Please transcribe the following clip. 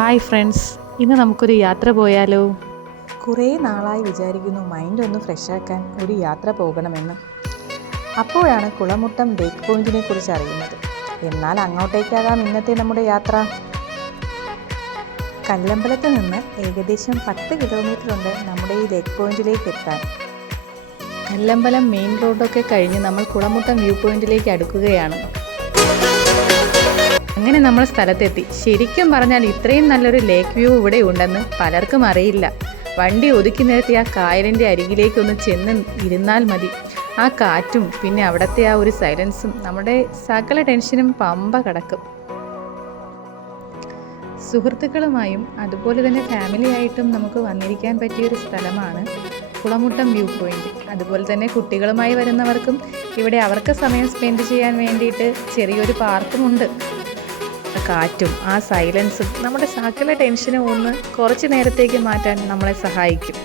Hi friends, ഇന്ന് നമുക്കൊരു യാത്ര പോയാലോ? കുറേ നാളായി വിചാരിക്കുന്നു മൈൻഡ് ഒന്ന് ഫ്രഷാക്കാൻ ഒരു യാത്ര പോകണമെന്ന്. അപ്പോഴാണ് കുളമുട്ടം ലേക്ക് പോയിന്റിനെ കുറിച്ച് അറിയുന്നത്. എന്നാൽ അങ്ങോട്ടേക്കാകാം ഇന്നത്തെ നമ്മുടെ യാത്ര. കല്ലമ്പലത്ത് നിന്ന് ഏകദേശം 10 കിലോമീറ്റർ ഉണ്ട് നമ്മുടെ ഈ ലേക്ക് പോയിന്റിലേക്ക് എത്താൻ. കല്ലമ്പലം മെയിൻ റോഡൊക്കെ കഴിഞ്ഞ് നമ്മൾ കുളമുട്ടം വ്യൂ പോയിന്റിലേക്ക് അടുക്കുകയാണ്. അങ്ങനെ നമ്മൾ സ്ഥലത്തെത്തി. ശരിക്കും പറഞ്ഞാൽ ഇത്രയും നല്ലൊരു ലേക്ക് വ്യൂ ഇവിടെ ഉണ്ടെന്ന് പലർക്കും അറിയില്ല. വണ്ടി ഒതുക്കി നിർത്തി ആ കായലിൻ്റെ അരികിലേക്കൊന്ന് ചെന്ന് ഇരുന്നാൽ മതി. ആ കാറ്റും പിന്നെ അവിടുത്തെ ആ ഒരു സൈലൻസും നമ്മുടെ സകല ടെൻഷനും പമ്പ കടക്കും. സുഹൃത്തുക്കളുമായും അതുപോലെ തന്നെ ഫാമിലിയായിട്ടും നമുക്ക് വന്നിരിക്കാൻ പറ്റിയൊരു സ്ഥലമാണ് കുളമുട്ടം വ്യൂ പോയിന്റ്. അതുപോലെ തന്നെ കുട്ടികളുമായി വരുന്നവർക്കും ഇവിടെ അവർക്ക് സമയം സ്പെൻഡ് ചെയ്യാൻ വേണ്ടിയിട്ട് ചെറിയൊരു പാർക്കുമുണ്ട്. കാറ്റും ആ സൈലൻസും നമ്മുടെ സകല ടെൻഷനും ഒന്ന് കുറച്ച് നേരത്തേക്ക് മാറ്റാൻ നമ്മളെ സഹായിക്കും.